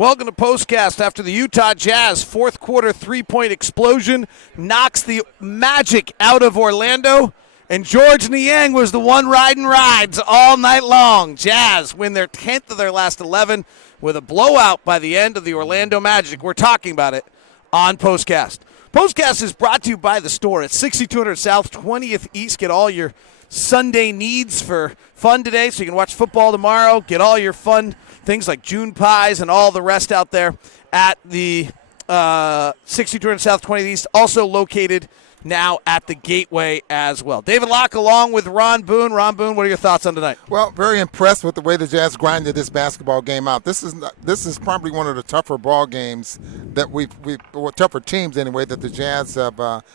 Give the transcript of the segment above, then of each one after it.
Welcome to POSTCAST. After the Utah Jazz fourth quarter three-point explosion knocks the Magic out of Orlando, and George Niang was the one riding rides all night long. Jazz win their 10th of their last 11 with a blowout by the end of the Orlando Magic. We're talking about it on POSTCAST. POSTCAST is brought to you by the store at 6200 South, 20th East. Get all your Sunday needs for fun today so you can watch football tomorrow. Get all your fun things like June pies and all the rest out there at the 6200 South, 20th East. Also located now at the Gateway as well. David Locke along with Ron Boone. Ron Boone, what are your thoughts on tonight? Well, very impressed with the way the Jazz grinded this basketball game out. This is probably one of the tougher ball games that tougher teams anyway that the Jazz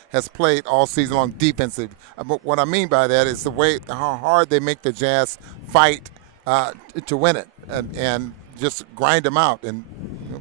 has played all season long defensive. But what I mean by that is the way how hard they make the Jazz fight to win it and just grind them out. And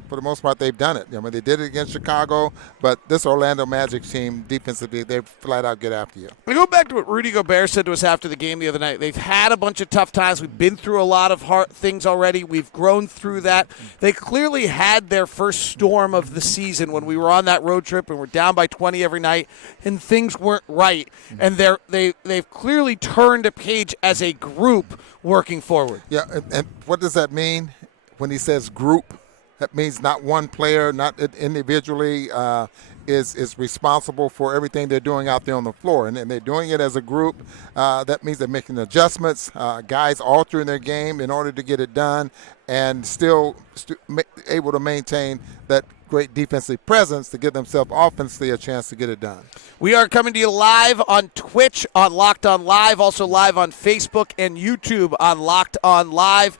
for the most part, they've done it. I mean, they did it against Chicago, but this Orlando Magic team, defensively, they flat out get after you. We go back to what Rudy Gobert said to us after the game the other night. They've had a bunch of tough times. We've been through a lot of hard things already. We've grown through that. They clearly had their first storm of the season when we were on that road trip and we're down by 20 every night, and things weren't right. And they've clearly turned a page as a group working forward. Yeah, and what does that mean when he says group? That means not one player, not individually, is responsible for everything they're doing out there on the floor. And they're doing it as a group. That means they're making adjustments, guys altering their game in order to get it done, and still able to maintain that great defensive presence to give themselves offensively a chance to get it done. We are coming to you live on Twitch on Locked On Live, also live on Facebook and YouTube on Locked On Live.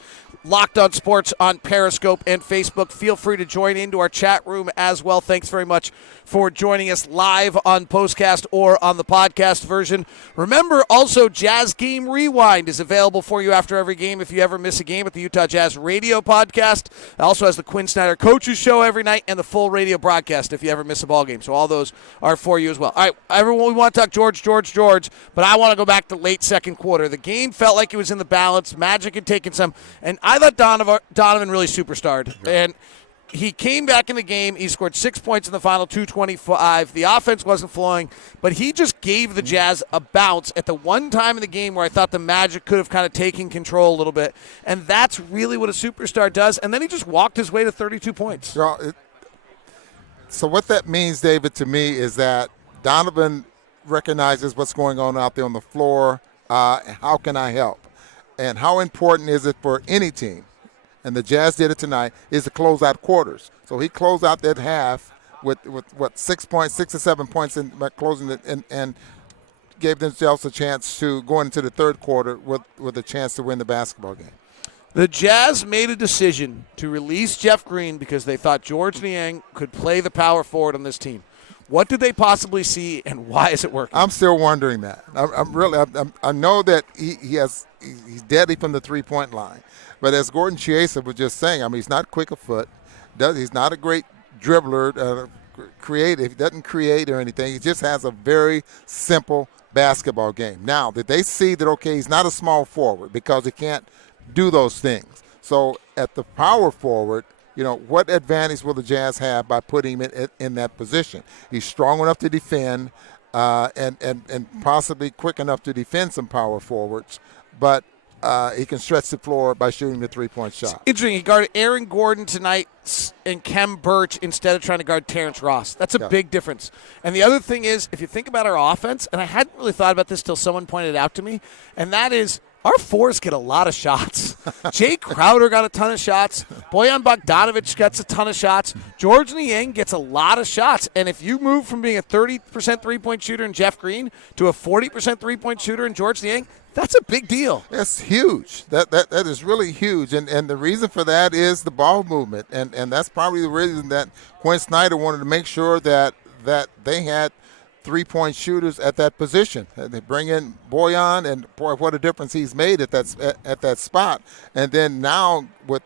Locked On Sports on Periscope and Facebook. Feel free to join into our chat room as well. Thanks very much for joining us live on POSTCAST or on the podcast version. Remember, also, Jazz Game Rewind is available for you after every game if you ever miss a game at the Utah Jazz Radio Podcast. It also has the Quinn Snyder Coaches Show every night and the full radio broadcast if you ever miss a ball game. So all those are for you as well. All right, everyone, we want to talk George, but I want to go back to late second quarter. The game felt like it was in the balance. Magic had taken some, and I thought Donovan really superstarred. And he came back in the game. He scored 6 points in the final, 225. The offense wasn't flowing, but he just gave the Jazz a bounce at the one time in the game where I thought the Magic could have kind of taken control a little bit. And that's really what a superstar does. And then he just walked his way to 32 points. So what that means, David, to me is that Donovan recognizes what's going on out there on the floor. How can I help? And how important is it for any team, and the Jazz did it tonight, is to close out quarters. So he closed out that half with 6 or 7 points in closing it, and gave themselves a chance to go into the third quarter with a chance to win the basketball game. The Jazz made a decision to release Jeff Green because they thought George Niang could play the power forward on this team. What did they possibly see, and why is it working? I'm still wondering that. I know that he's deadly from the three-point line. But as Gordon Chiesa was just saying, I mean, he's not quick of foot. He's not a great dribbler, creative. He doesn't create or anything. He just has a very simple basketball game. Now, did they see that, okay, he's not a small forward because he can't do those things. So at the power forward, what advantage will the Jazz have by putting him in that position? He's strong enough to defend and possibly quick enough to defend some power forwards, but he can stretch the floor by shooting the three-point shot. Interesting. He guarded Aaron Gordon tonight and Kem Birch instead of trying to guard Terrence Ross. That's a big difference. And the other thing is, if you think about our offense, and I hadn't really thought about this till someone pointed it out to me, and that is our fours get a lot of shots. Jay Crowder got a ton of shots. Bojan Bogdanovic gets a ton of shots. George Niang gets a lot of shots. And if you move from being a 30% three-point shooter in Jeff Green to a 40% three-point shooter in George Niang, that's a big deal. That's huge. That is really huge. And the reason for that is the ball movement. And that's probably the reason that Quinn Snyder wanted to make sure that they had three-point shooters at that position. They bring in Bojan, and boy, what a difference he's made at that spot. And then now with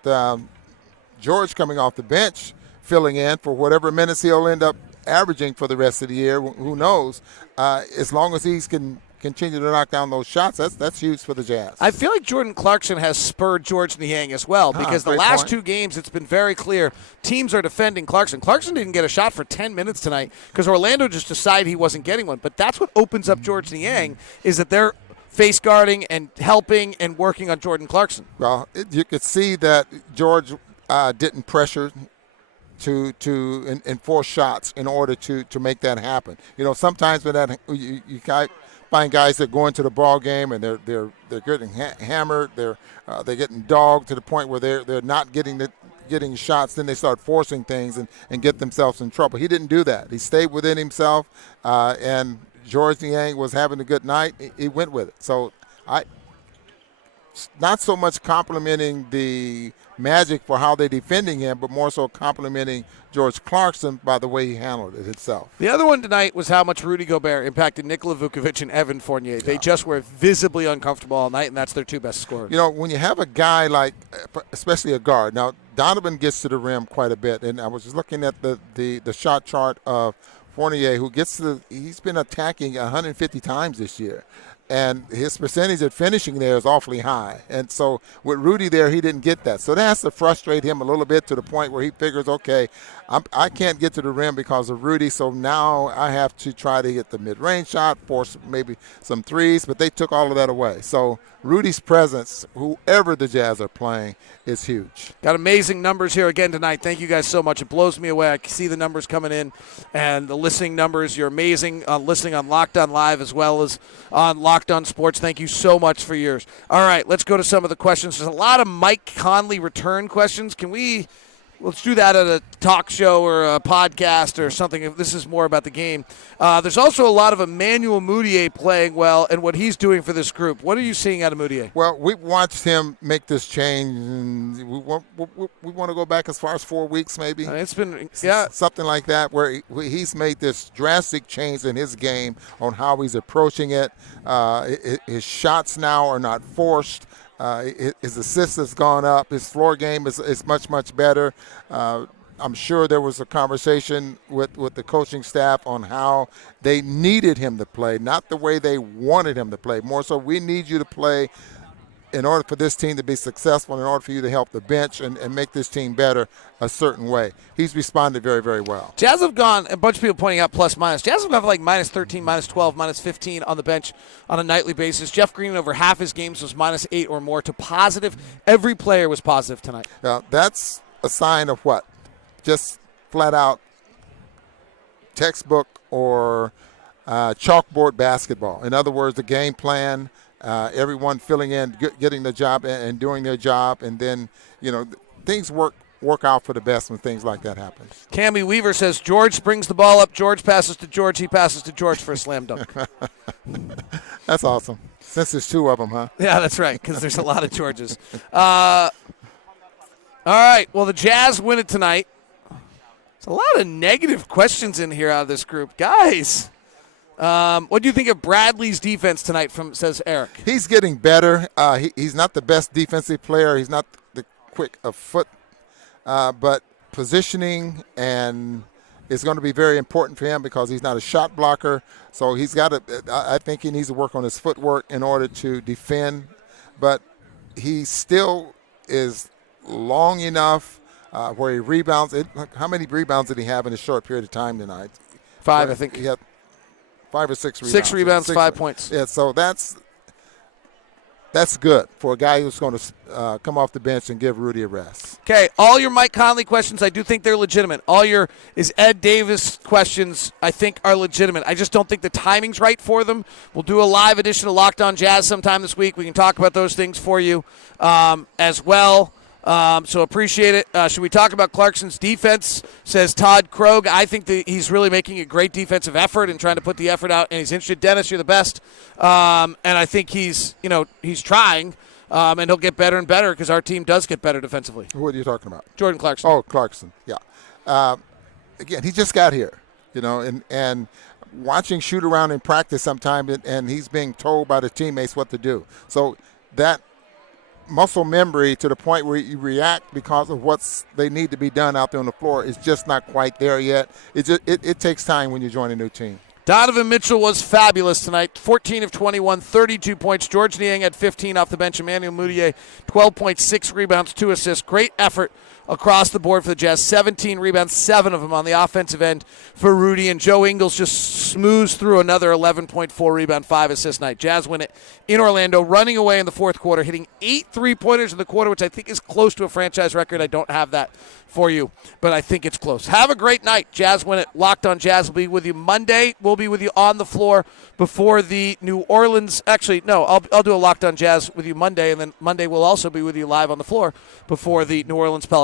George coming off the bench, filling in for whatever minutes he'll end up averaging for the rest of the year, who knows? As long as he can continue to knock down those shots, that's huge for the Jazz. I feel like Jordan Clarkson has spurred George Niang as well, because the last two games it's been very clear teams are defending Clarkson. Clarkson didn't get a shot for 10 minutes tonight because Orlando just decided he wasn't getting one. But that's what opens up George Niang, is that they're face guarding and helping and working on Jordan Clarkson. Well, you could see that George didn't pressure to enforce shots in order to make that happen. You know, sometimes when that you find guys that go into the ball game and they're getting hammered, they're getting dogged to the point where they're not getting shots, then they start forcing things and get themselves in trouble. He didn't do that. He stayed within himself, and George Niang was having a good night. He went with it. So not so much complimenting the Magic for how they're defending him, but more so complimenting George Clarkson by the way he handled it himself. The other one tonight was how much Rudy Gobert impacted Nikola Vucevic and Evan Fournier. Yeah. They just were visibly uncomfortable all night, and that's their two best scorers. You know, when you have a guy like, especially a guard, now Donovan gets to the rim quite a bit, and I was just looking at the shot chart of Fournier, who he's been attacking 150 times this year. And his percentage of finishing there is awfully high. And so with Rudy there, he didn't get that. So that has to frustrate him a little bit to the point where he figures, okay, I can't get to the rim because of Rudy, so now I have to try to hit the mid-range shot, force maybe some threes, but they took all of that away. So Rudy's presence, whoever the Jazz are playing, is huge. Got amazing numbers here again tonight. Thank you guys so much. It blows me away. I can see the numbers coming in, and the listening numbers. You're amazing listening on Locked On Live as well as on Locked On Sports. Thank you so much for yours. All right, let's go to some of the questions. There's a lot of Mike Conley return questions. Let's do that at a talk show or a podcast or something if this is more about the game. There's also a lot of Emmanuel Mudiay playing well and what he's doing for this group. What are you seeing out of Mudiay? Well, we've watched him make this change, and we want to go back as far as 4 weeks maybe. It's been, something like that, where he's made this drastic change in his game on how he's approaching it. His shots now are not forced. His assists has gone up. His floor game is much, much better. I'm sure there was a conversation with the coaching staff on how they needed him to play, not the way they wanted him to play. More so, we need you to play in order for this team to be successful, in order for you to help the bench and make this team better a certain way. He's responded very, very well. Jazz have gone, a bunch of people pointing out plus minus. Jazz have gone like minus 13, minus 12, minus 15 on the bench on a nightly basis. Jeff Green, over half his games, was minus 8 or more to positive. Every player was positive tonight. Now, that's a sign of what? Just flat out textbook or chalkboard basketball. In other words, the game plan, everyone filling in, getting the job and doing their job, and then, things work out for the best when things like that happen. Cammie Weaver says George springs the ball up, George passes to George, he passes to George for a slam dunk. That's awesome. Since there's two of them, huh? Yeah, that's right, because there's a lot of Georges. All right, well, the Jazz win it tonight. There's a lot of negative questions in here out of this group. Guys, what do you think of Bradley's defense tonight, says Eric? He's getting better. He's not the best defensive player. He's not the quick of foot, but positioning and is going to be very important for him because he's not a shot blocker. So he's got to. I think he needs to work on his footwork in order to defend, but he still is long enough where he rebounds. How many rebounds did he have in a short period of time tonight? 5, I think. He had 5 or 6 rebounds. 6 rebounds, 5 points. Yeah, so that's good for a guy who's going to come off the bench and give Rudy a rest. Okay, all your Mike Conley questions, I do think they're legitimate. All your Ed Davis questions, I think, are legitimate. I just don't think the timing's right for them. We'll do a live edition of Locked On Jazz sometime this week. We can talk about those things for you as well. So appreciate it. Should we talk about Clarkson's defense? Says Todd Krogh. I think that he's really making a great defensive effort and trying to put the effort out, and he's interested. Dennis, you're the best. And I think he's trying, and he'll get better and better because our team does get better defensively. What are you talking about? Jordan Clarkson. Oh, Clarkson, yeah. Again, he just got here, and watching shoot around in practice sometimes, and he's being told by the teammates what to do. So that muscle memory to the point where you react because of what they need to be done out there on the floor is just not quite there yet. It takes time when you join a new team. Donovan Mitchell was fabulous tonight. 14 of 21, 32 points. George Niang had 15 off the bench. Emmanuel Mudiay, 12.6 rebounds, 2 assists. Great effort across the board for the Jazz. 17 rebounds, 7 of them on the offensive end for Rudy. And Joe Ingles just smooths through another 11.4 rebound, 5 assist night. Jazz win it in Orlando, running away in the fourth quarter, hitting 8 3-pointers in the quarter, which I think is close to a franchise record. I don't have that for you, but I think it's close. Have a great night. Jazz win it. Locked on Jazz will be with you Monday. We'll be with you on the floor before the New Orleans. Actually, no, I'll do a Locked on Jazz with you Monday, and then Monday we'll also be with you live on the floor before the New Orleans Pelicans